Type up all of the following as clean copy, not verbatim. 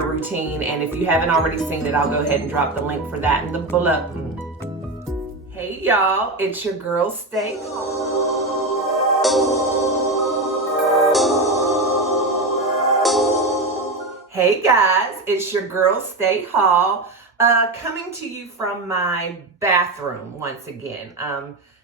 skincare routine. And if you haven't already seen it, I'll go ahead and drop the link for that in the below. Hey y'all, it's your girl Stay Hey guys, it's your girl Stay Hall, coming to you from my bathroom once again.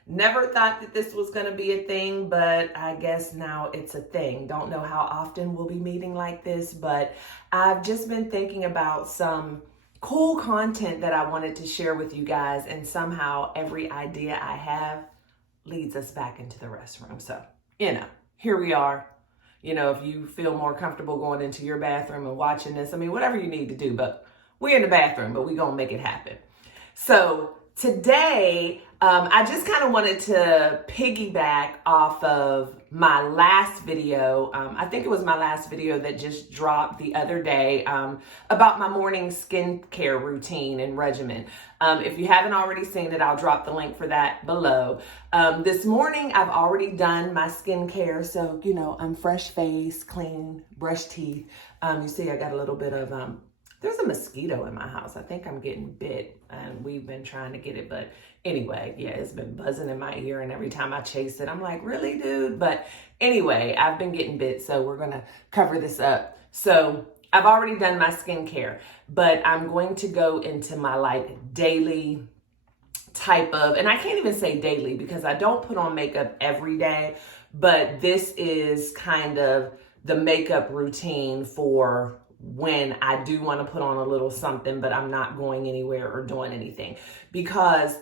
Never thought that this was going to be a thing, but I guess now it's a thing. Don't know how often we'll be meeting like this, but I've just been thinking about some cool content that I wanted to share with you guys, and somehow every idea I have leads us back into the restroom. So, here we are. If you feel more comfortable going into your bathroom and watching this, whatever you need to do, but we're in the bathroom, but we're going to make it happen. So today, I just kind of wanted to piggyback off of my last video. I think it was my last video that just dropped the other day about my morning skincare routine and regimen. If you haven't already seen it, I'll drop the link for that below. This morning, I've already done my skincare. So, I'm fresh face, clean, brushed teeth. You see, I got a little bit of... there's a mosquito in my house. I think I'm getting bit, and we've been trying to get it. But anyway, yeah, it's been buzzing in my ear, and every time I chase it, I'm like, really, dude? But anyway, I've been getting bit, so we're going to cover this up. So I've already done my skincare, but I'm going to go into my daily type of, and I can't even say daily because I don't put on makeup every day, but this is kind of the makeup routine for when I do want to put on a little something, but I'm not going anywhere or doing anything, because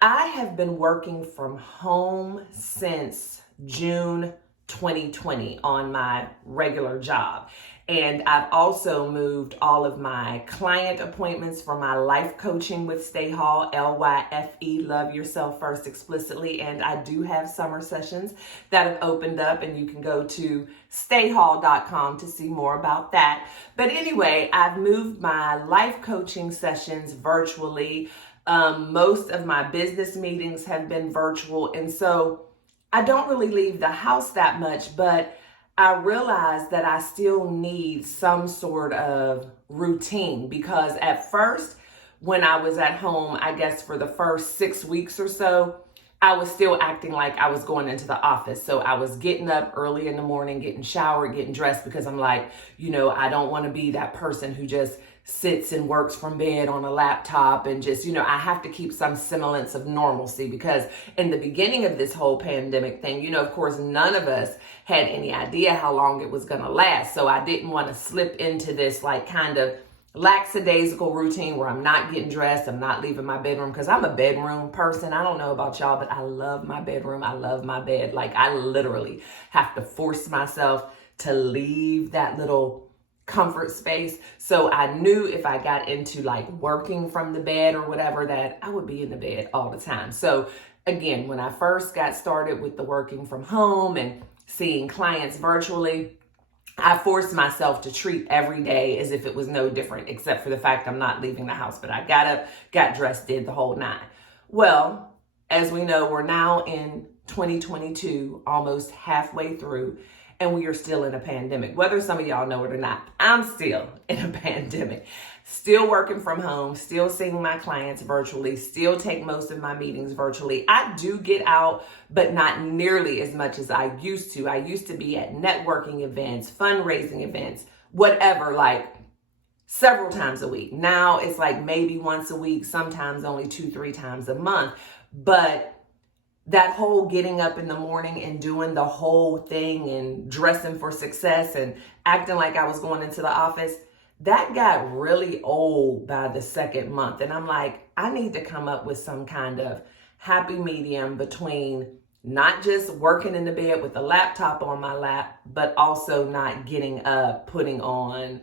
I have been working from home since June 2020 on my regular job. And I've also moved all of my client appointments for my life coaching with Stay Hall, LYFE, Love Yourself First Explicitly. And I do have summer sessions that have opened up, and you can go to stayhall.com to see more about that. But anyway, I've moved my life coaching sessions virtually. Most of my business meetings have been virtual. And so I don't really leave the house that much, but I realized that I still need some sort of routine, because at first, when I was at home, I guess for the first 6 weeks or so, I was still acting like I was going into the office. So I was getting up early in the morning, getting showered, getting dressed, because I'm like, I don't want to be that person who just sits and works from bed on a laptop and just, I have to keep some semblance of normalcy, because in the beginning of this whole pandemic thing, of course, none of us had any idea how long it was going to last. So I didn't want to slip into this kind of lackadaisical routine where I'm not getting dressed, I'm not leaving my bedroom, because I'm a bedroom person. I don't know about y'all, but I love my bedroom. I love my bed. I literally have to force myself to leave that little comfort space. So I knew if I got into working from the bed or whatever, that I would be in the bed all the time. So again, when I first got started with the working from home and seeing clients virtually, I forced myself to treat every day as if it was no different, except for the fact I'm not leaving the house. But I got up, got dressed, did the whole nine. Well, as we know, we're now in 2022, almost halfway through, and we are still in a pandemic. Whether some of y'all know it or not, I'm still in a pandemic. Still working from home, still seeing my clients virtually, still take most of my meetings virtually. I do get out, but not nearly as much as I used to. I used to be at networking events, fundraising events, whatever, several times a week. Now it's maybe once a week, sometimes only 2-3 times a month. But that whole getting up in the morning and doing the whole thing and dressing for success and acting like I was going into the office, that got really old by the second month. And I'm like, I need to come up with some kind of happy medium between not just working in the bed with a laptop on my lap, but also not getting up, putting on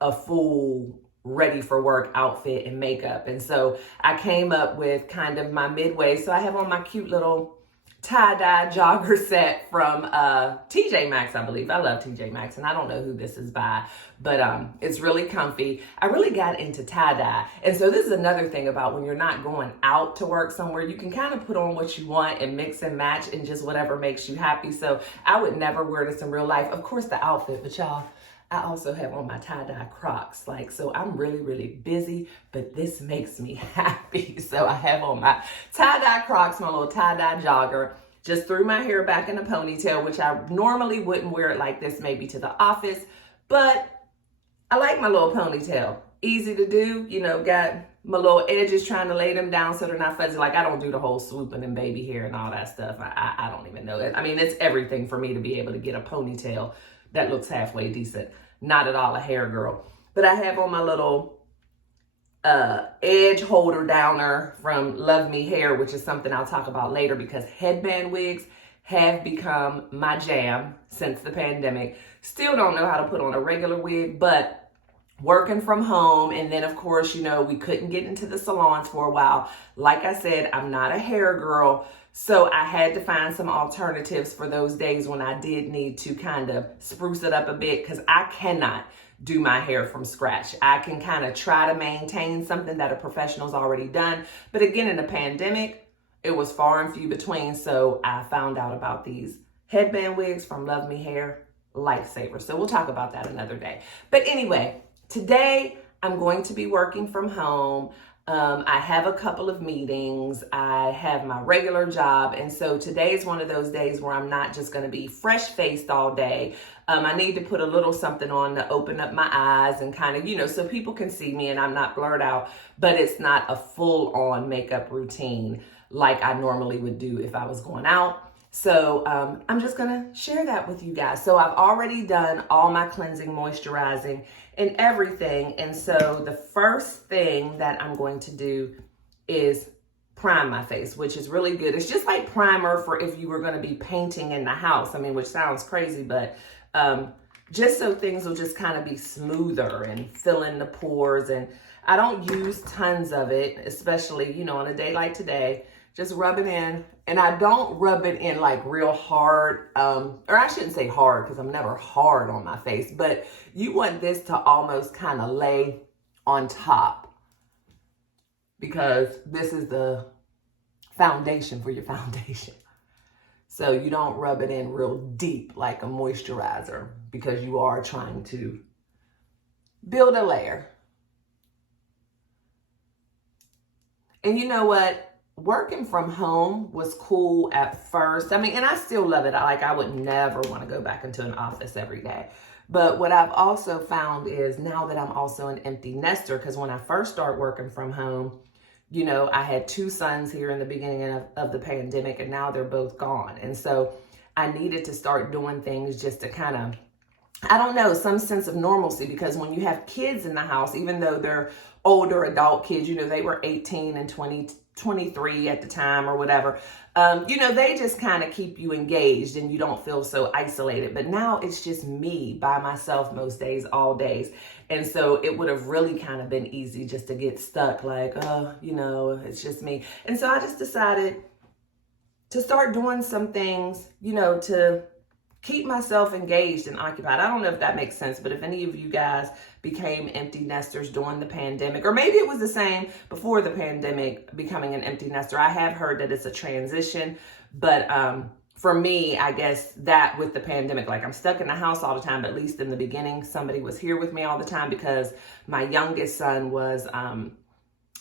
a full ready for work outfit and makeup. And so I came up with kind of my midway. So I have on my cute little tie-dye jogger set from TJ Maxx, I believe. I love TJ Maxx, and I don't know who this is by, but it's really comfy. I really got into tie-dye. And so this is another thing about when you're not going out to work somewhere, you can kind of put on what you want and mix and match and just whatever makes you happy. So I would never wear this in real life. Of course, the outfit, but y'all, I also have on my tie-dye Crocs. So I'm really, really busy, but this makes me happy. So I have on my tie-dye Crocs, my little tie-dye jogger, just threw my hair back in a ponytail, which I normally wouldn't wear it like this, maybe to the office, but I like my little ponytail. Easy to do, got my little edges, trying to lay them down so they're not fuzzy. I don't do the whole swooping and baby hair and all that stuff. I don't even know it. I mean, it's everything for me to be able to get a ponytail that looks halfway decent. Not at all a hair girl. But I have on my little edge holder downer from Love Me Hair, which is something I'll talk about later, because headband wigs have become my jam since the pandemic. Still don't know how to put on a regular wig, but working from home, and then of course, we couldn't get into the salons for a while. Like I said, I'm not a hair girl, so I had to find some alternatives for those days when I did need to kind of spruce it up a bit, because I cannot do my hair from scratch. I can kind of try to maintain something that a professional's already done, but again, in the pandemic, it was far and few between, so I found out about these headband wigs from Love Me Hair. Lifesaver. So we'll talk about that another day. But anyway, today I'm going to be working from home. I have a couple of meetings. I have my regular job. And so today is one of those days where I'm not just going to be fresh-faced all day. I need to put a little something on to open up my eyes and kind of, so people can see me and I'm not blurred out, but it's not a full-on makeup routine like I normally would do if I was going out. So I'm just going to share that with you guys. So I've already done all my cleansing, moisturizing, and everything. And so the first thing that I'm going to do is prime my face, which is really good. It's just like primer for if you were going to be painting in the house. I mean, which sounds crazy, but just so things will just kind of be smoother and fill in the pores. And I don't use tons of it, especially, on a day like today. Just rub it in, and I don't rub it in like real hard, or I shouldn't say hard because I'm never hard on my face, but you want this to almost kind of lay on top, because this is the foundation for your foundation. So you don't rub it in real deep like a moisturizer, because you are trying to build a layer. And you know what? Working from home was cool at first. I mean, and I still love it. I would never want to go back into an office every day. But what I've also found is now that I'm also an empty nester, because when I first started working from home, I had 2 sons here in the beginning of the pandemic, and now they're both gone. And so I needed to start doing things just to kind of, I don't know, some sense of normalcy, because when you have kids in the house, even though they're older adult kids, they were 18 and 23 at the time or whatever, they just kind of keep you engaged and you don't feel so isolated. But now it's just me by myself most days, all days. And so it would have really kind of been easy just to get stuck like, it's just me. And so I just decided to start doing some things, to keep myself engaged and occupied. I don't know if that makes sense, but if any of you guys became empty nesters during the pandemic, or maybe it was the same before the pandemic, becoming an empty nester, I have heard that it's a transition. But for me, I guess that with the pandemic, I'm stuck in the house all the time, but at least in the beginning, somebody was here with me all the time, because my youngest son was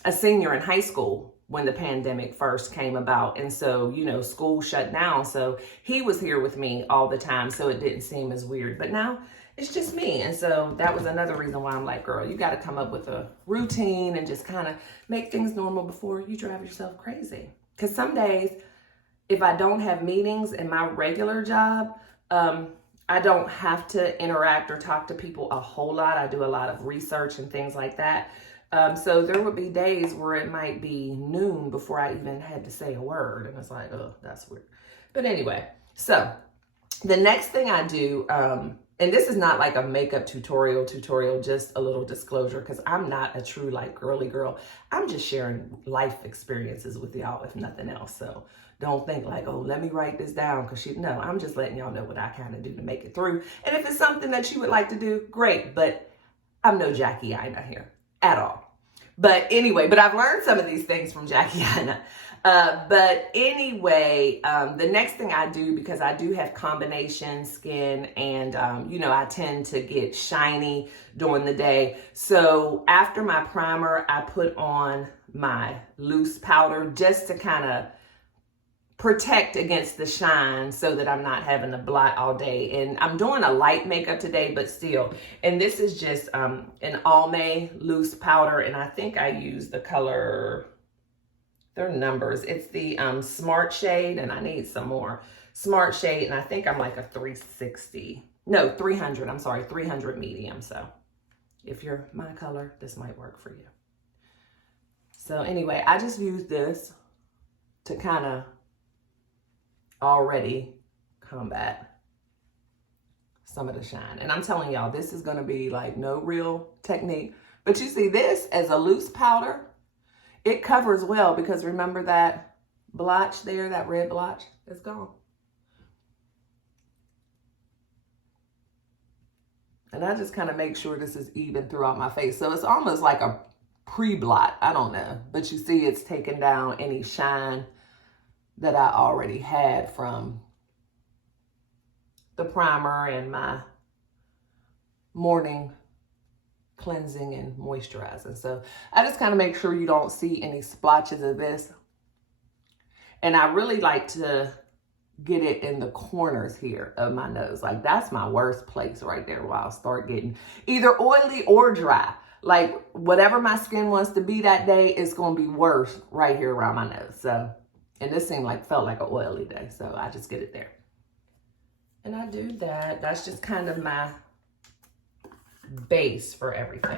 a senior in high school when the pandemic first came about. And so, school shut down. So he was here with me all the time. So it didn't seem as weird. But now it's just me. And so that was another reason why I'm like, girl, you got to come up with a routine and just kind of make things normal before you drive yourself crazy. Because some days, if I don't have meetings in my regular job, I don't have to interact or talk to people a whole lot. I do a lot of research and things like that. So there would be days where it might be noon before I even had to say a word. And it's like, oh, that's weird. But anyway, so the next thing I do, and this is not like a makeup tutorial, just a little disclosure, because I'm not a true girly girl. I'm just sharing life experiences with y'all, if nothing else. So don't think oh, let me write this down, because no, I'm just letting y'all know what I kind of do to make it through. And if it's something that you would like to do, great. But I'm no Jackie Ina here at all. But anyway, but I've learned some of these things from Jackie Anna. But anyway, the next thing I do, because I do have combination skin and, you know, I tend to get shiny during the day. So after my primer, I put on my loose powder just to kind of protect against the shine so that I'm not having to blot all day. And I'm doing a light makeup today, but still. And this is just an Almay loose powder. And I think I use the color, they're numbers. It's the Smart Shade, and I need some more. Smart Shade, and I think I'm like a 360. No, 300. I'm sorry, 300 medium. So if you're my color, this might work for you. So anyway, I just use this to kind of already combat some of the shine. And I'm telling y'all, this is going to be like no real technique. But you see this as a loose powder, it covers well, because remember that blotch there, that red blotch is gone. And I just kind of make sure this is even throughout my face. So it's almost like a pre-blot. I don't know. But you see it's taken down any shine that I already had from the primer and my morning cleansing and moisturizing. So I just kind of make sure you don't see any splotches of this. And I really like to get it in the corners here of my nose. Like that's my worst place right there, where I'll start getting either oily or dry. Like whatever my skin wants to be that day, it's going to be worse right here around my nose. So, and this felt like an oily day, so I just get it there. And I do that. That's just kind of my base for everything.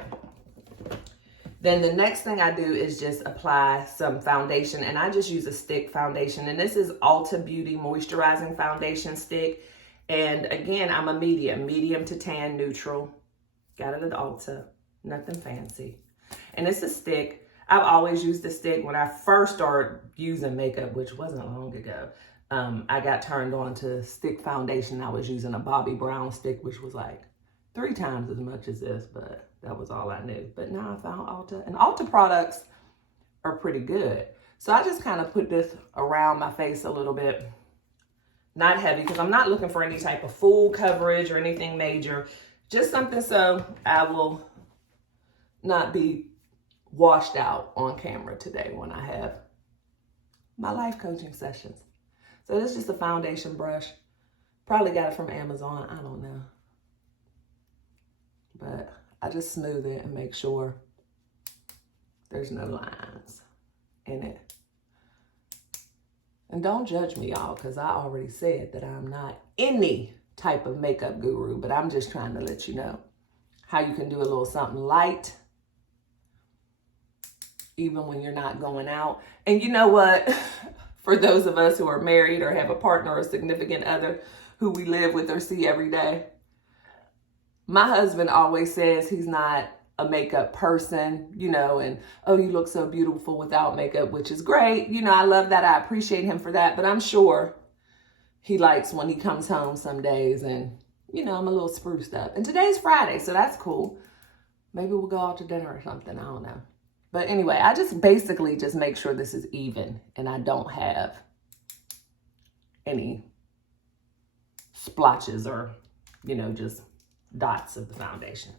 Then the next thing I do is just apply some foundation, and I just use a stick foundation. And this is Ulta Beauty Moisturizing Foundation Stick. And again, I'm a medium to tan neutral. Got it at Ulta, nothing fancy. And it's a stick. I've always used the stick. When I first started using makeup, which wasn't long ago, I got turned on to stick foundation. I was using a Bobbi Brown stick, which was like 3 times as much as this, but that was all I knew. But now I found Ulta, and Ulta products are pretty good. So I just kind of put this around my face a little bit, not heavy, because I'm not looking for any type of full coverage or anything major, just something so I will not be washed out on camera today when I have my life coaching sessions. So this is just a foundation brush. Probably got it from Amazon, I don't know. But I just smooth it and make sure there's no lines in it. And don't judge me, y'all, because I already said that I'm not any type of makeup guru, but I'm just trying to let you know how you can do a little something light even when you're not going out. And you know what? For those of us who are married or have a partner or a significant other who we live with or see every day, my husband always says he's not a makeup person, you know, and, oh, you look so beautiful without makeup, which is great. You know, I love that. I appreciate him for that. But I'm sure he likes when he comes home some days and, you know, I'm a little spruced up. And today's Friday, so that's cool. Maybe we'll go out to dinner or something. I don't know. But anyway, I just basically just make sure this is even and I don't have any splotches or, you know, just dots of the foundation.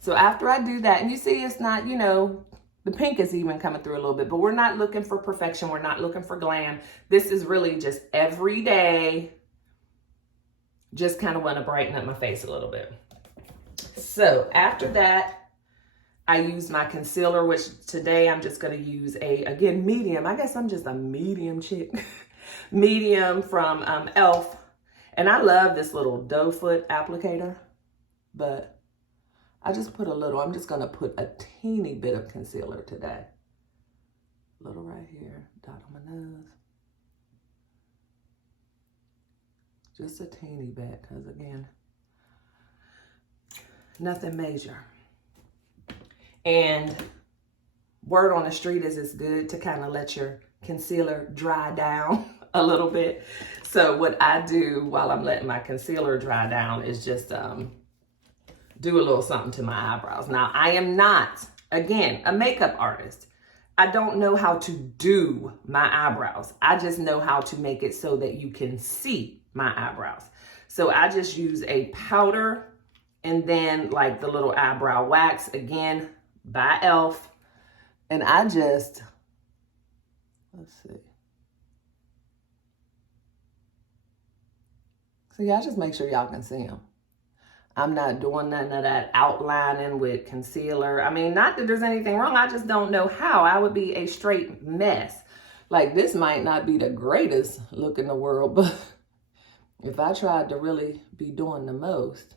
So after I do that, and you see it's not, you know, the pink is even coming through a little bit, but we're not looking for perfection. We're not looking for glam. This is really just every day. Just kind of want to brighten up my face a little bit. So after that, I use my concealer, which today I'm just going to use again, medium. I guess I'm just a medium chick. Medium from e.l.f. And I love this little doe foot applicator, but I just put a little. I'm just going to put a teeny bit of concealer today. A little right here, dot on my nose. Just a teeny bit, because again, nothing major. And word on the street is it's good to kind of let your concealer dry down a little bit. So what I do while I'm letting my concealer dry down is just do a little something to my eyebrows. Now, I am not Again, a makeup artist. I don't know how to do my eyebrows. I just know how to make it so that you can see my eyebrows. So I just use a powder and then like the little eyebrow wax, again, by e.l.f. And I just, let's see. See, I just make sure y'all can see them. I'm not doing none of that outlining with concealer. I mean, not that there's anything wrong. I just don't know how. I would be a straight mess. Like, this might not be the greatest look in the world, but if I tried to really be doing the most,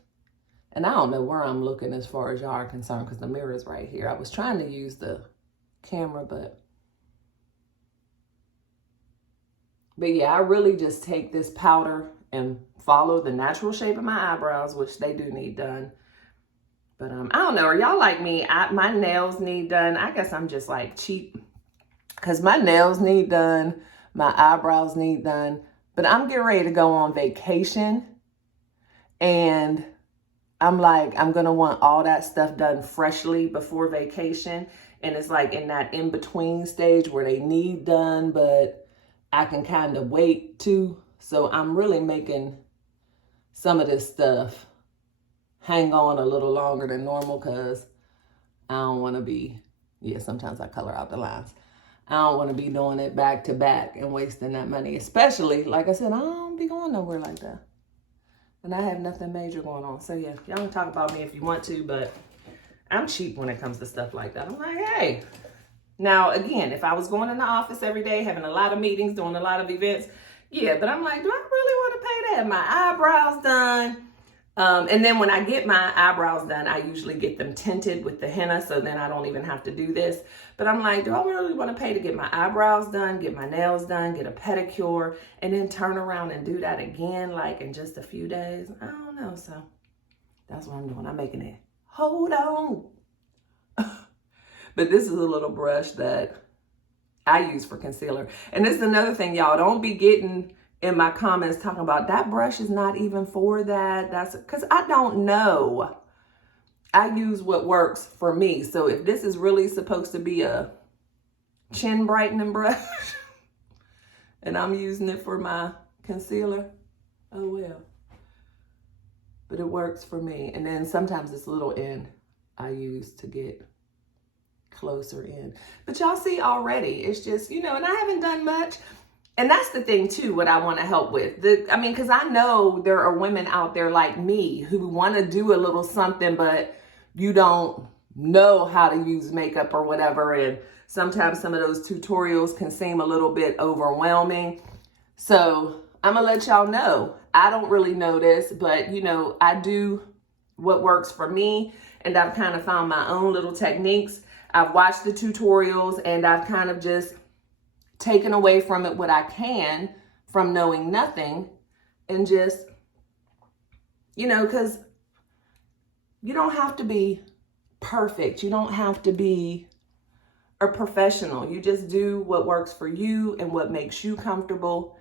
and I don't know where I'm looking as far as y'all are concerned because the mirror is right here. I was trying to use the camera, but yeah, I really just take this powder and follow the natural shape of my eyebrows, which they do need done. But I don't know, are y'all like me? My nails need done. I guess I'm just like cheap because my nails need done, my eyebrows need done. But I'm getting ready to go on vacation, and I'm like, I'm gonna want all that stuff done freshly before vacation. And it's like in that in-between stage where they need done, but I can kind of wait too. So I'm really making some of this stuff hang on a little longer than normal because I don't want to be, sometimes I color out the lines. I don't want to be doing it back to back and wasting that money. Especially, like I said, I don't be going nowhere like that. And I have nothing major going on. So yeah, y'all can talk about me if you want to, but I'm cheap when it comes to stuff like that. I'm like, hey. Now, again, if I was going in the office every day, having a lot of meetings, doing a lot of events, yeah, but I'm like, do I really want to pay to have my eyebrows done? And then when I get my eyebrows done, I usually get them tinted with the henna, so then I don't even have to do this. But I'm like, do I really want to pay to get my eyebrows done, get my nails done, get a pedicure, and then turn around and do that again, like in just a few days? I don't know, so that's what I'm doing. I'm making it. Hold on. But this is a little brush that I use for concealer. And this is another thing, y'all. Don't be getting in my comments talking about that brush is not even for that. That's because I don't know. I use what works for me. So if this is really supposed to be a chin brightening brush and I'm using it for my concealer, oh well. But it works for me. And then sometimes this little end I use to get closer in. But y'all see already, it's just, and I haven't done much. And that's the thing too, what I want to help with. Because I know there are women out there like me who want to do a little something, but you don't know how to use makeup or whatever. And sometimes some of those tutorials can seem a little bit overwhelming. So I'm gonna let y'all know. I don't really know this, but I do what works for me. And I've kind of found my own little techniques. I've watched the tutorials and I've kind of just taken away from it what I can from knowing nothing, and just, because you don't have to be perfect. You don't have to be a professional. You just do what works for you and what makes you comfortable.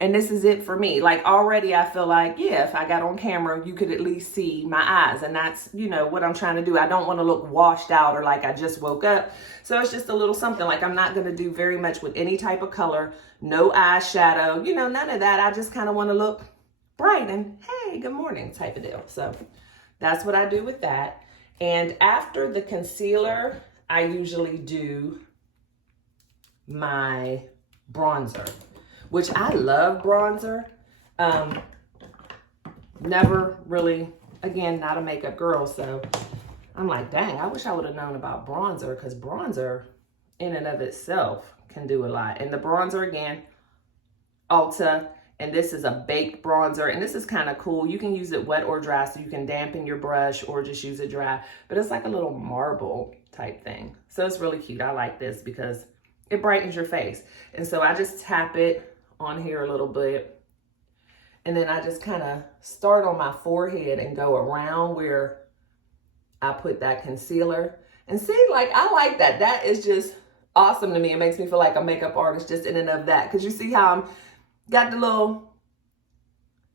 And this is it for me. Like already I feel like, if I got on camera, you could at least see my eyes. And that's, what I'm trying to do. I don't want to look washed out or like I just woke up. So it's just a little something. Like I'm not going to do very much with any type of color, no eyeshadow, none of that. I just kind of want to look bright and hey, good morning type of deal. So that's what I do with that. And after the concealer, I usually do my bronzer, which I love bronzer. Never really, again, not a makeup girl. So I'm like, dang, I wish I would have known about bronzer, because bronzer in and of itself can do a lot. And the bronzer, again, Ulta, and this is a baked bronzer. And this is kind of cool. You can use it wet or dry, so you can dampen your brush or just use it dry. But it's like a little marble type thing. So it's really cute. I like this because it brightens your face. And so I just tap it on here a little bit. And then I just kind of start on my forehead and go around where I put that concealer. And see, like, I like that. That is just awesome to me. It makes me feel like a makeup artist just in and of that. Because you see how I'm got the little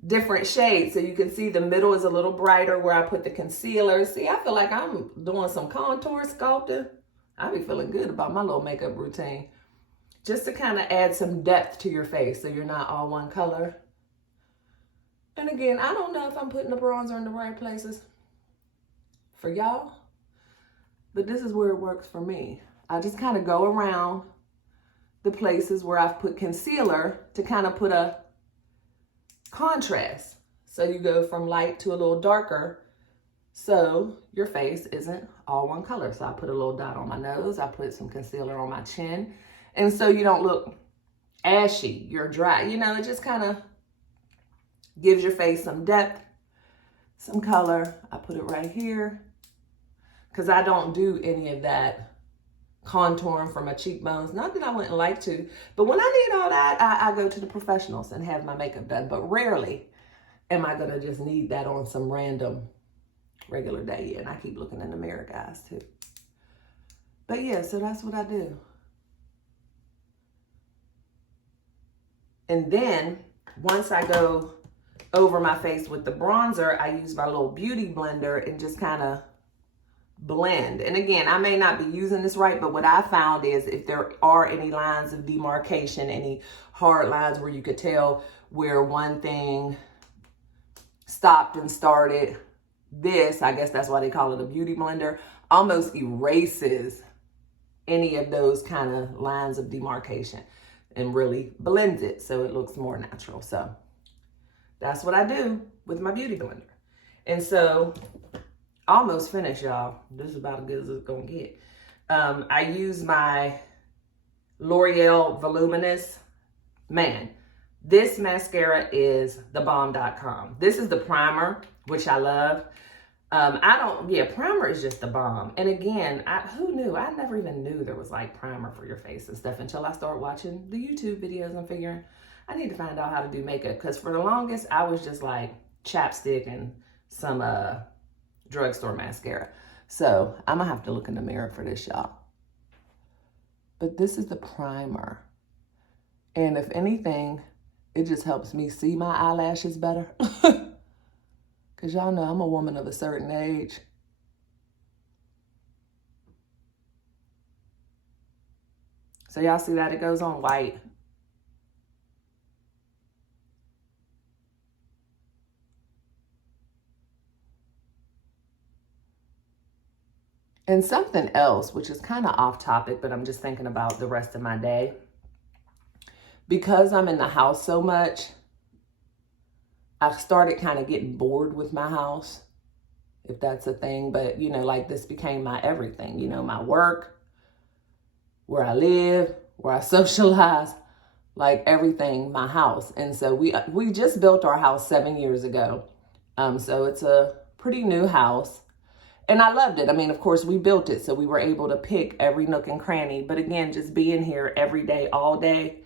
different shades. So you can see the middle is a little brighter where I put the concealer. See, I feel like I'm doing some contour sculpting. I be feeling good about my little makeup routine. Just to kind of add some depth to your face so you're not all one color. And again, I don't know if I'm putting the bronzer in the right places for y'all, but this is where it works for me. I just kind of go around the places where I've put concealer to kind of put a contrast. So you go from light to a little darker so your face isn't all one color. So I put a little dot on my nose. I put some concealer on my chin. And so you don't look ashy, you're dry. You know, it just kind of gives your face some depth, some color. I put it right here because I don't do any of that contouring for my cheekbones. Not that I wouldn't like to, but when I need all that, I go to the professionals and have my makeup done. But rarely am I gonna just need that on some random regular day. Yeah, and I keep looking in the mirror, guys, too. But yeah, so that's what I do. And then once I go over my face with the bronzer, I use my little beauty blender and just kind of blend. And again, I may not be using this right, but what I found is if there are any lines of demarcation, any hard lines where you could tell where one thing stopped and started, this, I guess that's why they call it a beauty blender, almost erases any of those kind of lines of demarcation and really blends it so it looks more natural. So that's what I do with my beauty blender. And so almost finished, y'all. This is about as good as it's gonna get. I use my L'Oreal Voluminous. Man, this mascara is thebomb.com. This is the primer, which I love. Primer is just the bomb. And again, who knew? I never even knew there was like primer for your face and stuff until I started watching the YouTube videos and figuring I need to find out how to do makeup. Because for the longest, I was just like chapstick and some drugstore mascara. So I'm gonna have to look in the mirror for this, y'all. But this is the primer. And if anything, it just helps me see my eyelashes better. Because y'all know I'm a woman of a certain age. So y'all see that it goes on white. And something else, which is kind of off topic, but I'm just thinking about the rest of my day. Because I'm in the house so much, I started kind of getting bored with my house, if that's a thing. But, you know, like this became my everything, you know, my work, where I live, where I socialize, like everything, my house. And so we just built our house 7 years ago. So it's a pretty new house. And I loved it. I mean, of course, we built it, so we were able to pick every nook and cranny. But again, just being here every day, all day,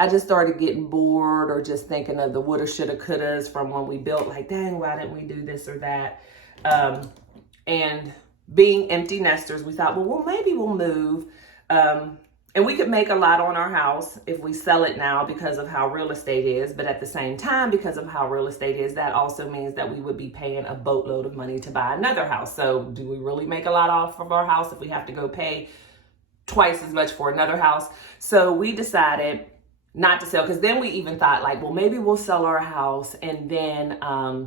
I just started getting bored or just thinking of the woulda, shoulda, couldas from when we built, like, dang, why didn't we do this or that? And being empty nesters, we thought, well, maybe we'll move. And we could make a lot on our house if we sell it now because of how real estate is. But at the same time, because of how real estate is, that also means that we would be paying a boatload of money to buy another house. So do we really make a lot off of our house if we have to go pay twice as much for another house? So we decided not to sell, because then we even thought like, well, maybe we'll sell our house and then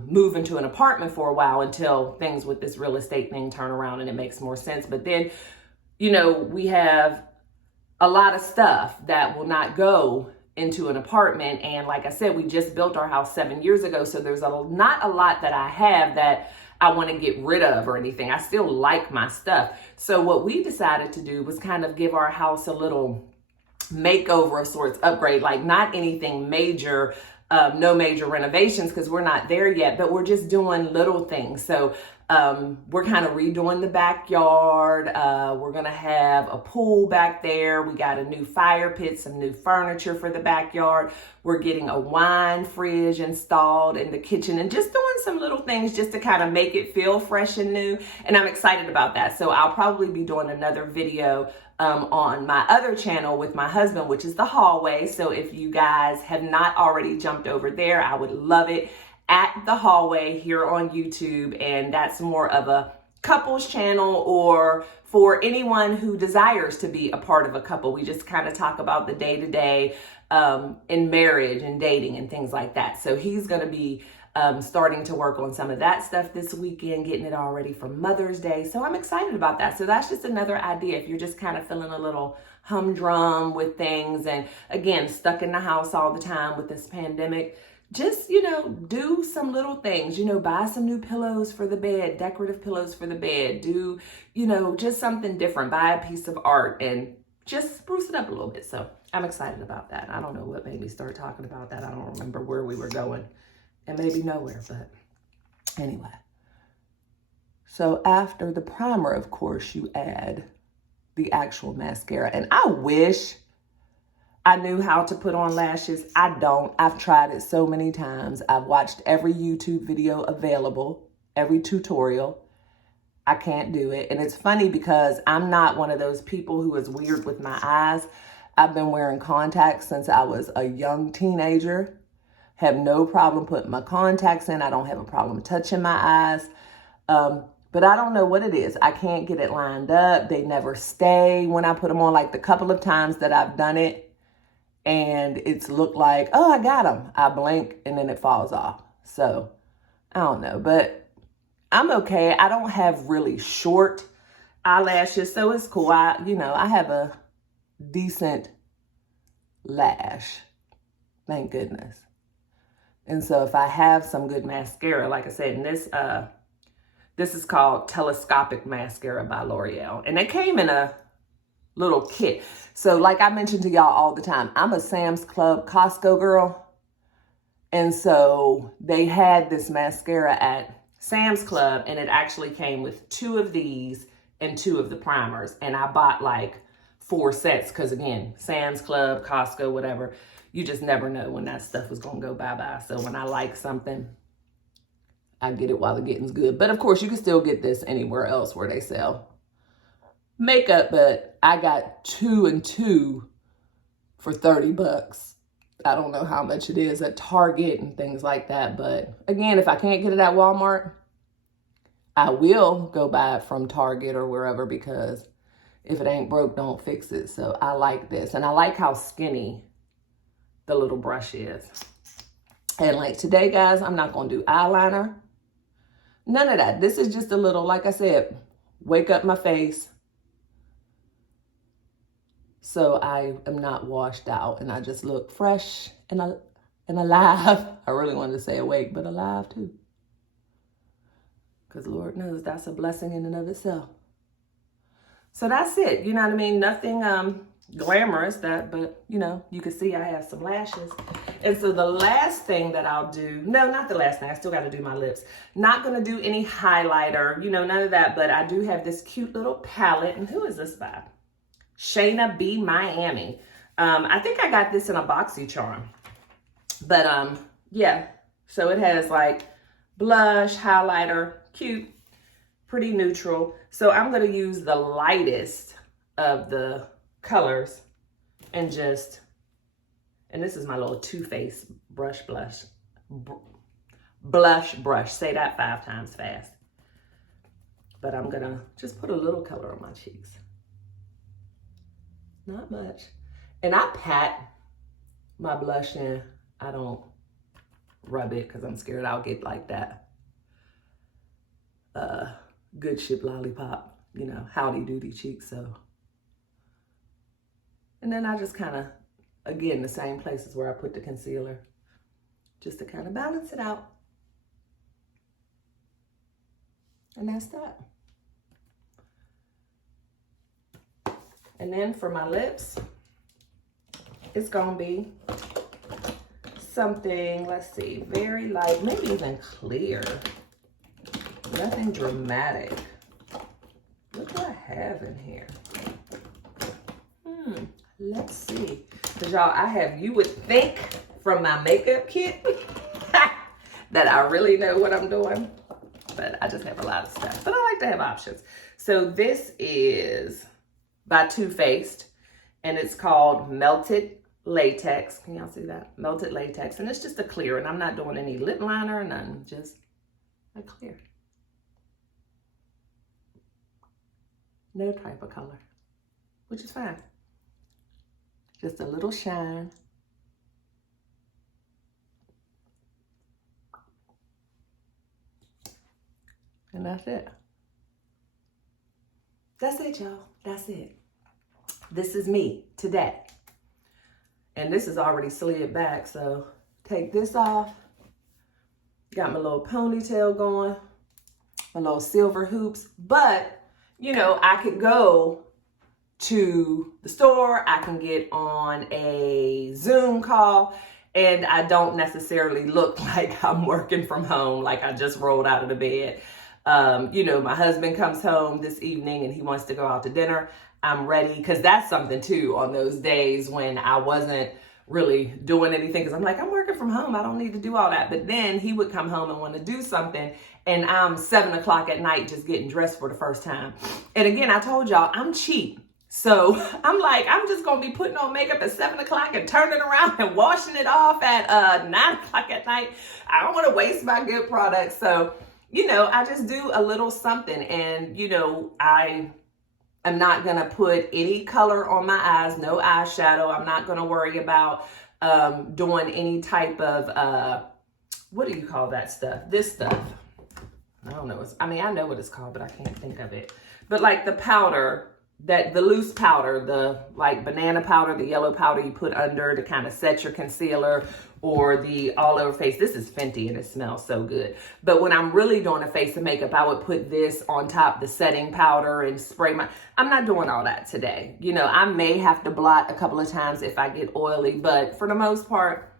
move into an apartment for a while until things with this real estate thing turn around and it makes more sense. But then, you know, we have a lot of stuff that will not go into an apartment. And like I said, we just built our house 7 years ago. So there's not a lot that I have that I want to get rid of or anything. I still like my stuff. So what we decided to do was kind of give our house a little makeover of sorts, upgrade, like not anything major, no major renovations because we're not there yet, but we're just doing little things. So we're kind of redoing the backyard. We're going to have a pool back there. We got a new fire pit, some new furniture for the backyard. We're getting a wine fridge installed in the kitchen and just doing some little things just to kind of make it feel fresh and new. And I'm excited about that. So I'll probably be doing another video on my other channel with my husband, which is TheHallWAY. So if you guys have not already jumped over there, I would love it. at TheHallWAY here on YouTube, and that's more of a couples channel or for anyone who desires to be a part of a couple. We just kind of talk about the day-to-day in marriage and dating and things like that. So he's going to be starting to work on some of that stuff this weekend, getting it all ready for Mother's Day. So I'm excited about that. So that's just another idea if you're just kind of feeling a little humdrum with things and, again, stuck in the house all the time with this pandemic. Just, do some little things, buy some new pillows for the bed, decorative pillows for the bed, do, just something different, buy a piece of art and just spruce it up a little bit. So I'm excited about that. I don't know what made me start talking about that. I don't remember where we were going and maybe nowhere, but anyway. So after the primer, of course, you add the actual mascara. And I wish I knew how to put on lashes. I don't. I've tried it so many times. I've watched every YouTube video available, every tutorial. I can't do it. And it's funny because I'm not one of those people who is weird with my eyes. I've been wearing contacts since I was a young teenager. Have no problem putting my contacts in. I don't have a problem touching my eyes. But I don't know what it is. I can't get it lined up. They never stay when I put them on. Like the couple of times that I've done it, and it's looked like, oh, I got them. I blink and then it falls off. So I don't know, but I'm okay. I don't have really short eyelashes, so it's cool. I have a decent lash, thank goodness. And so if I have some good mascara, like I said, and this is called Telescopic Mascara by L'Oreal, and they came in a little kit. So like I mentioned to y'all all the time, I'm a Sam's Club Costco girl. And so they had this mascara at Sam's Club, and it actually came with 2 of these and 2 of the primers. And I bought like 4 sets because, again, Sam's Club, Costco, whatever, you just never know when that stuff was going to go bye-bye. So when I like something, I get it while the getting's good. But of course, you can still get this anywhere else where they sell makeup, but I got 2 and 2 for $30. I don't know how much it is at Target and things like that. But again, if I can't get it at Walmart, I will go buy it from Target or wherever, because if it ain't broke, don't fix it. So I like this. And I like how skinny the little brush is. And like today, guys, I'm not going to do eyeliner. None of that. This is just a little, like I said, wake up my face so I am not washed out and I just look fresh and alive. I really wanted to say awake, but alive too. Because Lord knows that's a blessing in and of itself. So that's it. You know what I mean? Nothing glamorous, but you can see I have some lashes. And so the last thing that I'll do, no, not the last thing, I still got to do my lips. Not going to do any highlighter, none of that, but I do have this cute little palette. And who is this by? Shayna B. Miami. I think I got this in a BoxyCharm. But yeah, so it has like blush, highlighter, cute, pretty neutral. So I'm going to use the lightest of the colors and this is my little Too Faced blush brush. Say that 5 times fast. But I'm going to just put a little color on my cheeks. Not much. And I pat my blush in. I don't rub it because I'm scared I'll get like that good ship lollipop, howdy doody cheeks. So, and then I just kind of, again, the same places where I put the concealer, just to kind of balance it out. And that's that. And then for my lips, it's gonna be something, let's see, very light, maybe even clear. Nothing dramatic. What do I have in here? Let's see. Because y'all, I have, you would think from my makeup kit that I really know what I'm doing. But I just have a lot of stuff. But I like to have options. So this is by Too Faced. And it's called Melted latex. Can y'all see that? Melted latex. And it's just a clear. And I'm not doing any lip liner or nothing. Just a clear. No type of color. Which is fine. Just a little shine. And that's it. That's it, y'all. That's it. This is me today. And this is already slid back, so take this off. Got my little ponytail going, my little silver hoops. But, you know, I could go to the store, I can get on a Zoom call, and I don't necessarily look like I'm working from home, like I just rolled out of the bed. You know, my husband comes home this evening and he wants to go out to dinner. I'm ready, because that's something too on those days when I wasn't really doing anything, because I'm like, I'm working from home, I don't need to do all that. But then he would come home and want to do something, and I'm 7 o'clock at night just getting dressed for the first time. And again, I told y'all, I'm cheap. So I'm like, I'm just going to be putting on makeup at 7 o'clock and turning around and washing it off at 9 o'clock at night. I don't want to waste my good products. So, you know, I just do a little something. And, you know, I'm not going to put any color on my eyes, no eyeshadow. I'm not going to worry about doing any type of, what do you call that stuff? This stuff. I don't know. I mean, I know what it's called, but I can't think of it. But like the powder, the loose powder, the like banana powder, the yellow powder you put under to kind of set your concealer, or the all over face. This is Fenty and it smells so good. But when I'm really doing a face of makeup, I would put this on top, the setting powder, and spray I'm not doing all that today. You know, I may have to blot a couple of times if I get oily, but for the most part,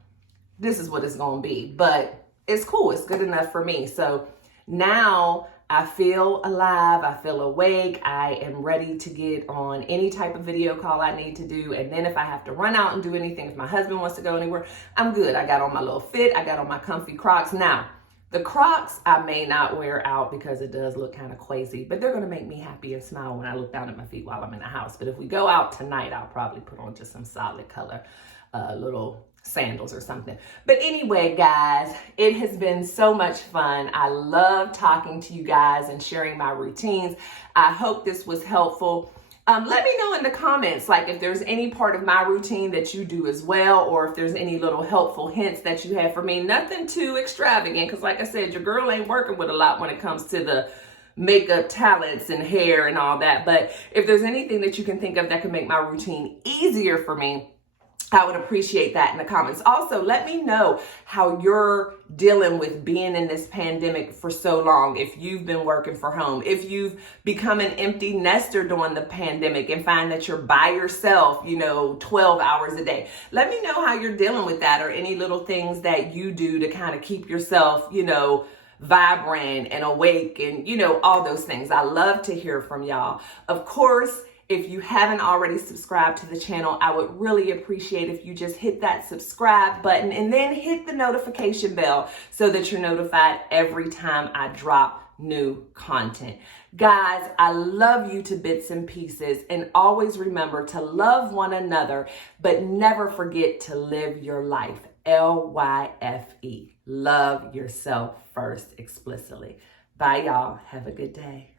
this is what it's going to be. But it's cool. It's good enough for me. So now I feel alive, I feel awake, I am ready to get on any type of video call I need to do. And then if I have to run out and do anything, if my husband wants to go anywhere, I'm good. I got on my little fit, I got on my comfy Crocs. Now, the Crocs I may not wear out because it does look kind of crazy, but they're gonna make me happy and smile when I look down at my feet while I'm in the house. But if we go out tonight, I'll probably put on just some solid color, little sandals or something. But anyway, guys, it has been so much fun. I love talking to you guys and sharing my routines. I hope this was helpful. Let me know in the comments, like if there's any part of my routine that you do as well, or if there's any little helpful hints that you have for me. Nothing too extravagant, because like I said, your girl ain't working with a lot when it comes to the makeup talents and hair and all that. But if there's anything that you can think of that can make my routine easier for me, I would appreciate that in the comments. Also, let me know how you're dealing with being in this pandemic for so long. If you've been working from home, if you've become an empty nester during the pandemic and find that you're by yourself, you know, 12 hours a day. Let me know how you're dealing with that, or any little things that you do to kind of keep yourself, you know, vibrant and awake and, you know, all those things. I love to hear from y'all. Of course, if you haven't already subscribed to the channel, I would really appreciate if you just hit that subscribe button and then hit the notification bell so that you're notified every time I drop new content. Guys, I love you to bits and pieces, and always remember to love one another, but never forget to live your life. LYFE. Love yourself first, explicitly. Bye, y'all. Have a good day.